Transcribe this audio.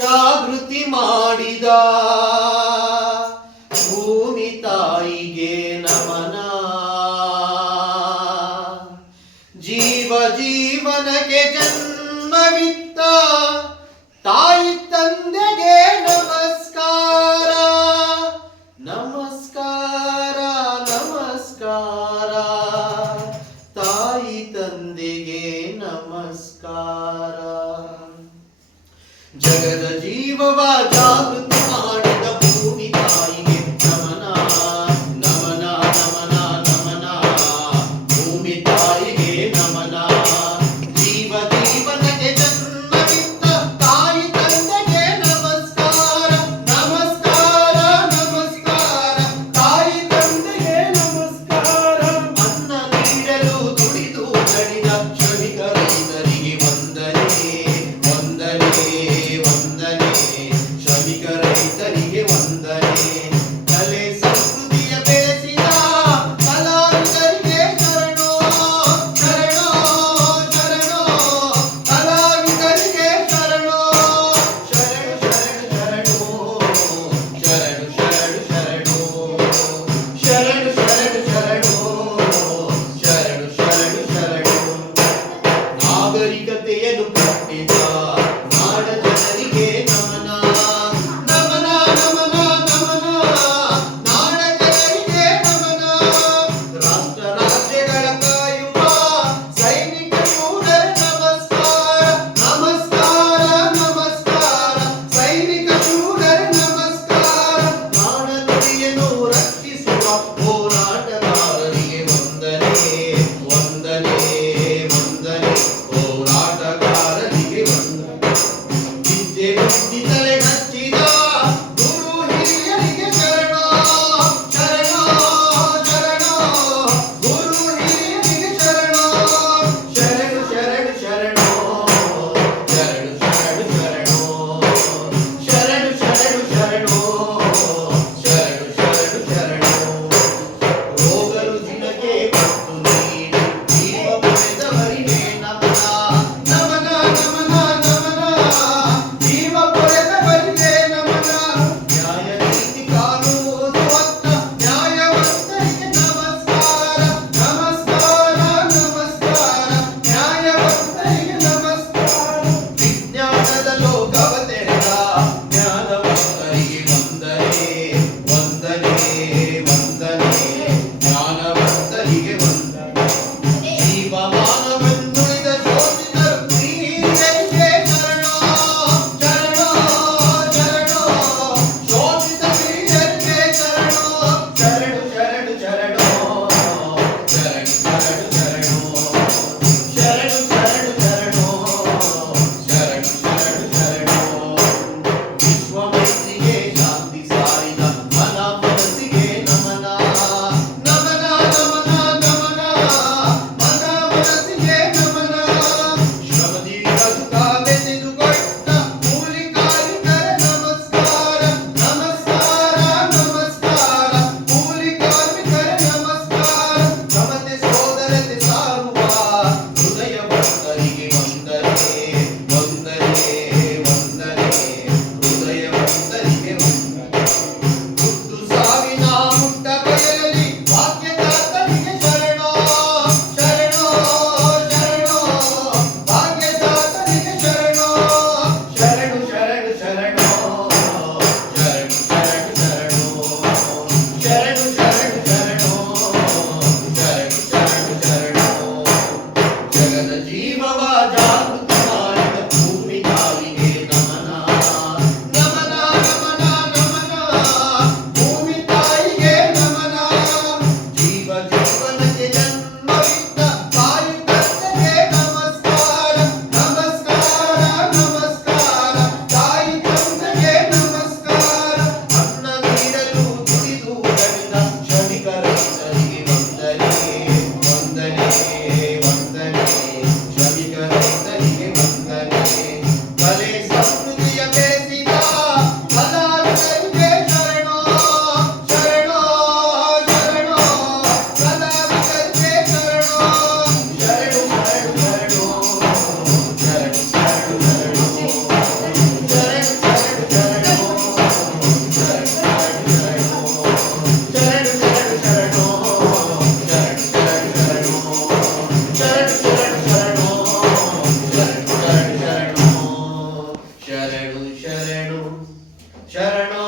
ಜಾಗೃತಿ ಮಾಡಿದ ಭೂಮಿ ತಾಯಿಗೆ ನಮನ. ಜೀವ ಜೀವನಕ್ಕೆ ಜನ್ಮವಿತ್ತ ತಾಯಿ ತಂದೆಗೆ ನಮಸ್ಕಾರ. ನಮಸ್ಕಾರ ನಮಸ್ಕಾರ ತಾಯಿ ತಂದೆಗೆ ನಮಸ್ಕಾರ. ಜಗದ ಜೀವವ ಜಾಗೃತಿ ಮಾಡಿದ ಭೂಮಿ ತಾಯಿಗೆ ನಮನ. ನಮನ ನಮನ ನಮನ ಭೂಮಿ ತಾಯಿಗೆ ನಮನ. ಜೀವ ಜೀವನಕ್ಕೆ ಜನ್ಮವಿತ್ತ ತಾಯಿ ತಂದೆಗೆ ನಮಸ್ಕಾರ. ನಮಸ್ಕಾರ ನಮಸ್ಕಾರ ತಾಯಿ ತಂದೆಗೆ ನಮಸ್ಕಾರ. ಅನ್ನ ನೀಡಲು ದುಡಿದು ನಡೆದ ಶ್ರಮಿಕ ರೈತರಿಗೆ ವಂದನೆ. ವಂದನೆ ವಂದನೆ ಶ್ರಮಿಕ ರೈತರಿಗೆ ವಂದನೆ. ಕಲೆ ಸಂಸ್ಕೃತಿಯ ಬೆಳೆಸಿದ ಕಲಾವಿದರಿಗೆ ಶರಣೋ ಶರಣೋ ಶರಣೋ. ಕಲಾವಿದರಿಗೆ ಶರಣೋ ಶರಣು ಶರಣು ಶರಣು ಶರಣು ಶರಣು ಶರಣು ಶರಣು ಶರಣು ಶರಣು ಶರಣು ಶರಣು. ನಾಗರಿಕತೆಯನ್ನು ಕಟ್ಟಿದ ನಾಡ ಜನರಿಗೆ ನಮನ. ನಮನ ನಮನ ನಮನ ನಾಡ ಜನರಿಗೆ ನಮನ. ರಾಷ್ಟ್ರ ರಾಜ್ಯಗಳ ಕಾಯುವ ಸೈನಿಕ ಶೂರರ ನಮಸ್ಕಾರ. ನಮಸ್ಕಾರ ನಮಸ್ಕಾರ ಸೈನಿಕ ಶೂರರ ನಮಸ್ಕಾರ. ನಾಡ ನುಡಿಯನ್ನು ರಕ್ಷಿಸುವ ಹೋರಾಟಗಾರರಿಗೆ ವಂದನೆ. ವಂದನೆ ವಂದನೆ ಹೋರಾಟಗಾರರಿಗೆ ವಂದನೆ. ವಿದ್ಯೆ ಬುದ್ಧಿ ತಲೆ ಹಚ್ಚಿದ ಗುರು ಹಿರಿಯರಿಗೆ ಶರಣೋ ಶರಣೋ ಶರಣೋ. ಗುರು ಹಿರಿಯರಿಗೆ ಶರಣೋ ಶರಣು ಶರಣು ಶರಣೋ ಶರಣು ಶರಣು ಶರಣೋ ಶರಣು ಶರಣು ಶರಣೋ ಶರಣು ಶರಣು ಶರಣೋ. ರೋಗ ರುಜಿನಕ್ಕೆ ಪಟ್ಟು ನೀಡಿ ಜೀವ ಪಡೆದವರಿಗೆ ನಮನ. ನಮನ ನಮನ ನಮನ ಜೀವ ಪಡೆದವರಿಗೆ ಶರಣೋ